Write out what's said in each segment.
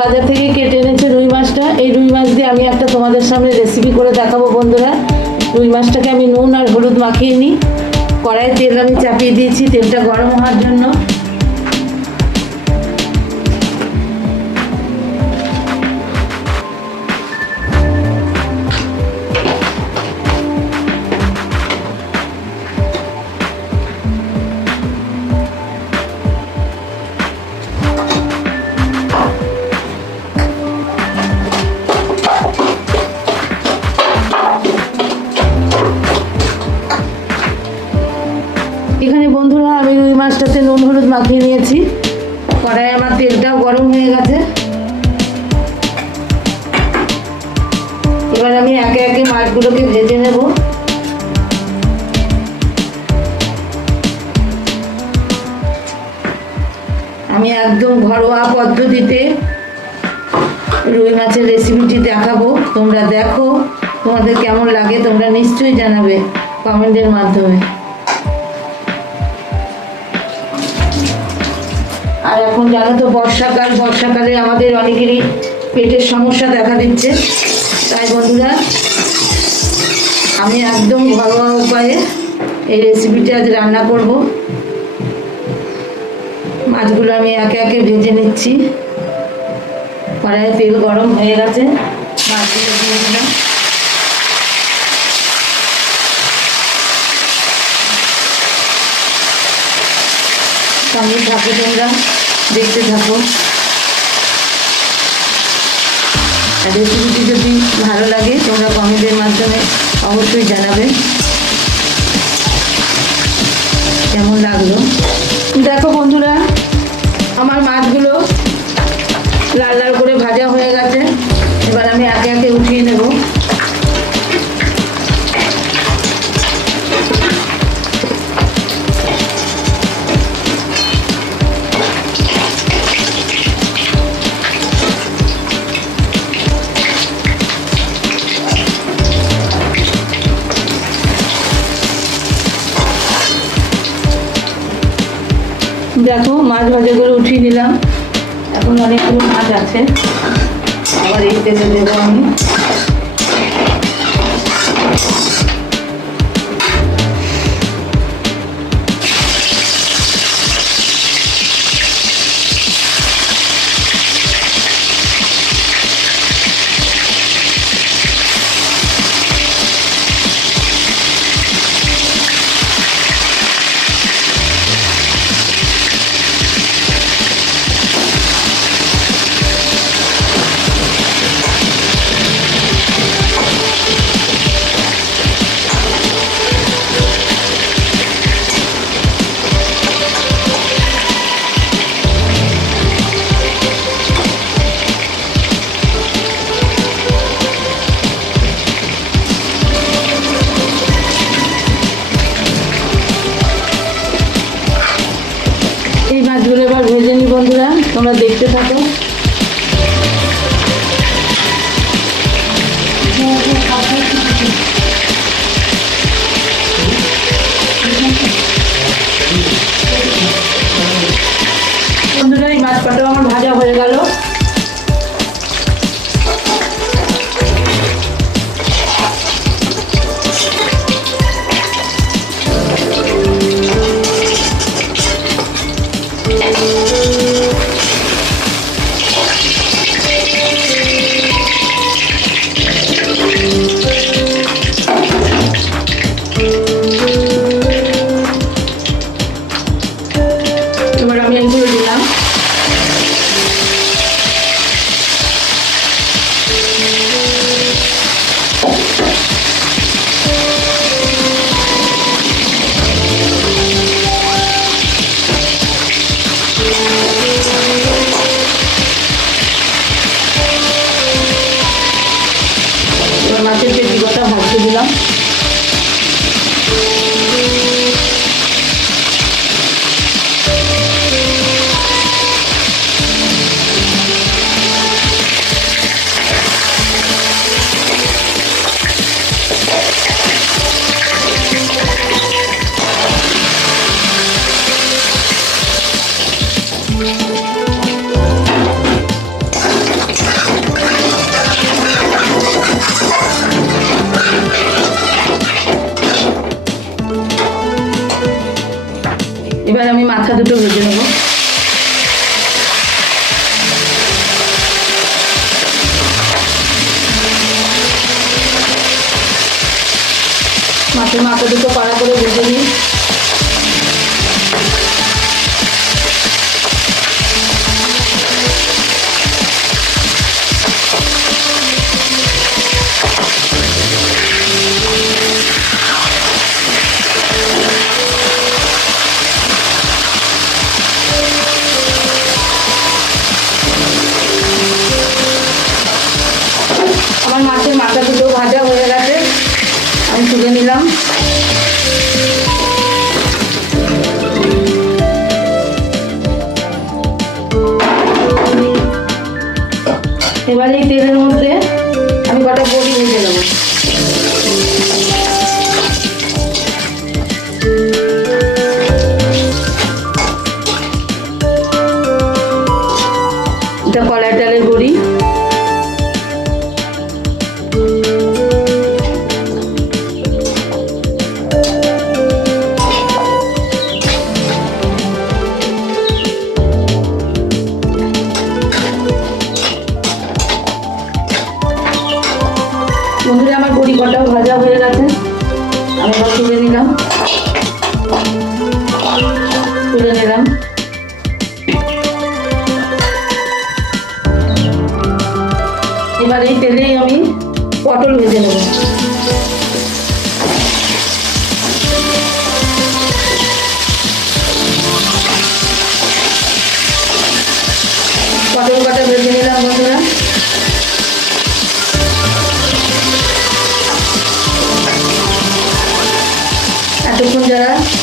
বাজার থেকে কেটে এনেছে রুই মাছটা। এই রুই মাছ দিয়ে আমি একটা তোমাদের সামনে রেসিপি করে দেখাবো বন্ধুরা। রুই মাছটাকে আমি নুন আর হলুদ মাখিয়ে নিই। কড়াই তেল আমি চাপিয়ে দিয়েছি, তেলটা গরম হওয়ার জন্য। বন্ধুরা আমি রুই মাছটাতে নুন, হলুদ মাখিয়ে নিয়েছি। কড়াই আমার তেলটাও গরম হয়ে গেছে। এবার আমি একে একে মাছগুলোকে ভেজে নেব। আমি একদম ঘরোয়া পদ্ধতিতে রুই মাছের রেসিপিটি দেখাবো। তোমরা দেখো, তোমাদের কেমন লাগে তোমরা নিশ্চয়ই জানাবে কমেন্টের মাধ্যমে। আর এখন জানো তো বর্ষাকাল, বর্ষাকালে আমাদের অনেকেরই পেটের সমস্যা দেখা দিচ্ছে। তাই বন্ধুরা, আমি একদম ঘরোয়া উপায়ে এই রেসিপিটা আজ রান্না করব। মাছগুলো আমি একে একে ভেজে নিচ্ছি। কড়াইয়ে তেল গরম হয়ে গেছে। মাছগুলো দিয়ে দেখতে থাকো। রেসিপিটি যদি ভালো লাগে, তোমরা কমেন্টের মাধ্যমে অবশ্যই জানাবে। কেমন লাগল? দেখো বন্ধুরা, আমার মাছগুলো লাল লাল করে ভাজা হয়ে গেছে। এবার আমি একে একে মাছ ভাজাগুলো উঠিয়ে নিলাম এখন অনেকগুলো মাছ আছে। আবার এই তেলে দেবো আমি। তোমরা দেখতে থাকো। মাথা দুটো পাড়া করে ভেজে নিই। আমার মাছের মাথা দুটো ভাজা হয়ে গেছে। আমি তুলে নিলাম।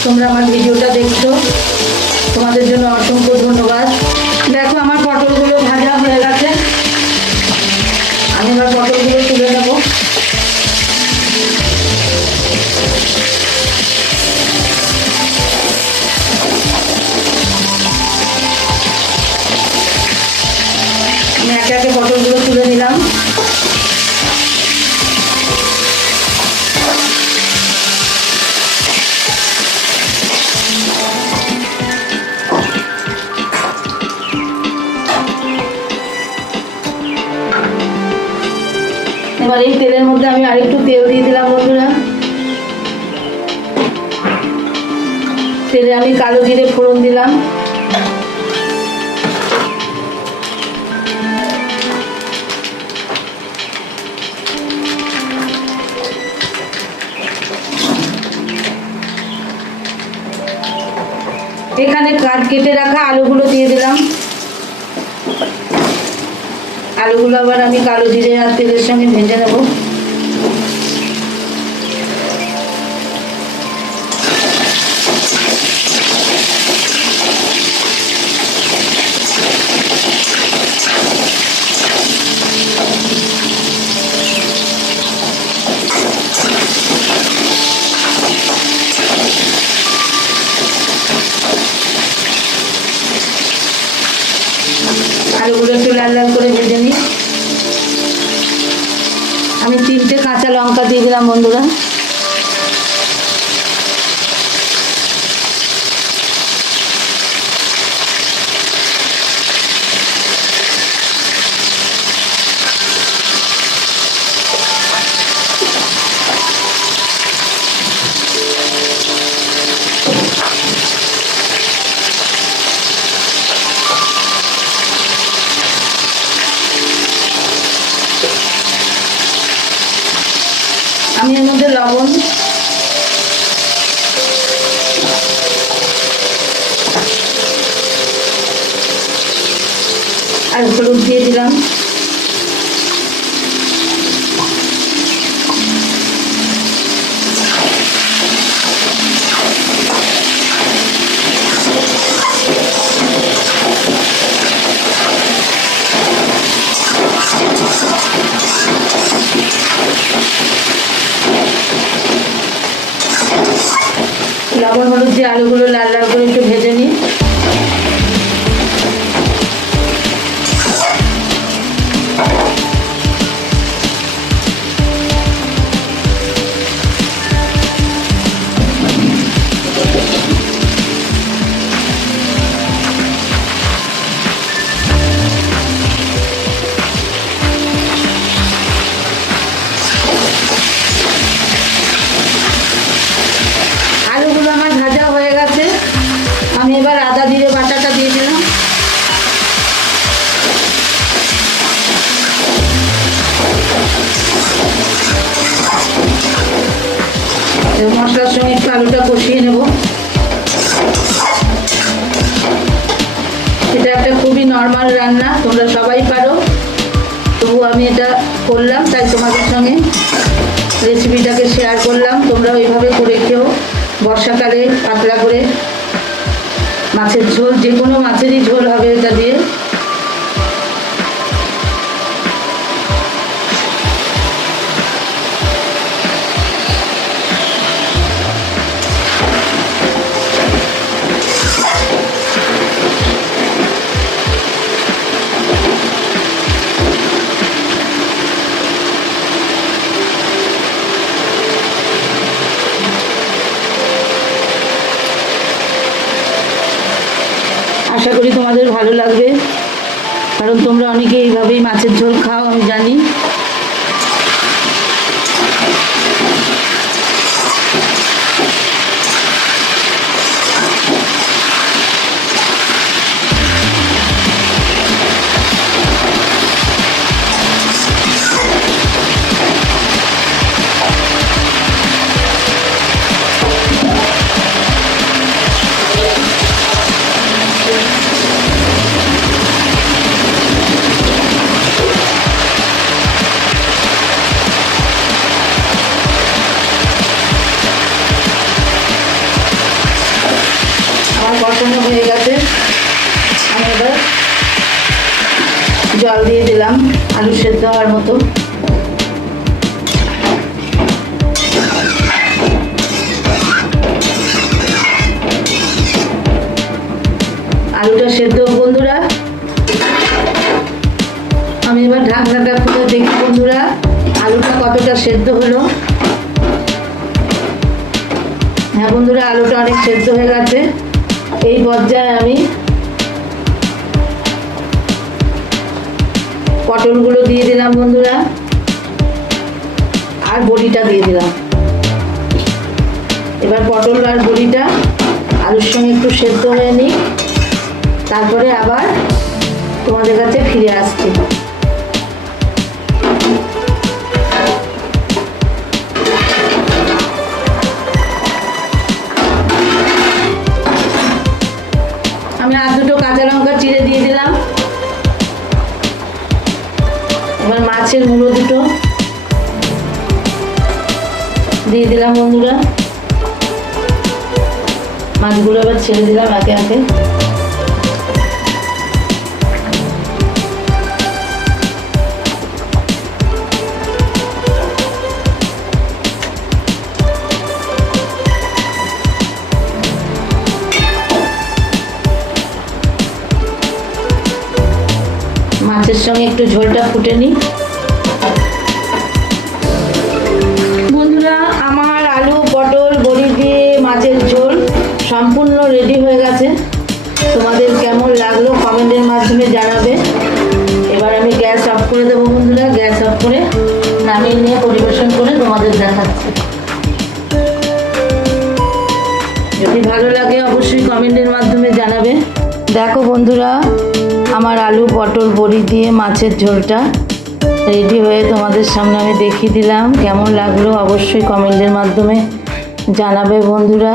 তোমরা আমার ভিডিওটা দেখছ। তোমাদের জন্য অসংখ্য ধন্যবাদ। তেলের একটু তেল দিয়ে দিলাম বন্ধুরা। তেলে আমি কালো জিরে ফোড়ন দিলাম। এখানে কাট কেটে রাখা আলুগুলো দিয়ে দিলাম। আলুগুলো আবার আমি কালো জিরে আর তেলের সঙ্গে ভেজে নেব। আর হলুদ দিয়ে দিলাম। লবণ হলুদ দিয়ে আলুগুলো লাল লাল করে একটু তোমরা সবাই পারো। তবু আমি এটা করলাম, তাই তোমাদের সঙ্গে রেসিপিটাকে শেয়ার করলাম। তোমরা ওইভাবে করে খেও, বর্ষাকালে পাতলা করে। মাছের ঝোল যে কোনো মাছেরই ঝোল হবে এটা দিয়ে। আশা করি তোমাদের ভালো লাগবে। কারণ তোমরা অনেকে এইভাবেই মাছের ঝোল খাও আমি জানি। কষানো হয়ে গেছে। আমি এবার জল দিয়ে দিলাম আলু সেদ্ধ হওয়ার মতো। আলুটা সেদ্ধ বন্ধুরা। আমি এবার ঢাকনাটা খুলে দেখি বন্ধুরা, আলুটা কতটা সেদ্ধ হলো। হ্যাঁ বন্ধুরা, আলুটা অনেক সেদ্ধ হয়ে গেছে। এই পর্যায়ে আমি পটলগুলো দিয়ে দিলাম বন্ধুরা। আর বড়িটা দিয়ে দিলাম। এবার পটল আর বড়িটা আলুর সঙ্গে একটু সেদ্ধ হয়ে নিই। তারপরে আবার তোমাদের কাছে ফিরে আসছি। ছেড়ে দিলাম একে একে মাছের সঙ্গে একটু ঝোলটা ফুটে নিই। মাধ্যমে জানাবে। এবার আমি গ্যাস অফ করে দেবো বন্ধুরা, গ্যাস অফ করে নামিয়ে নিয়ে পরিবেশন করে তোমাদের দেখাচ্ছি। যদি ভালো লাগে অবশ্যই কমেন্টের মাধ্যমে জানাবে। দেখো বন্ধুরা, আমার আলু পটল বড়ি দিয়ে মাছের ঝোলটা রেডি হয়ে তোমাদের সামনে আমি দেখিয়ে দিলাম। কেমন লাগল অবশ্যই কমেন্টের মাধ্যমে জানাবে বন্ধুরা।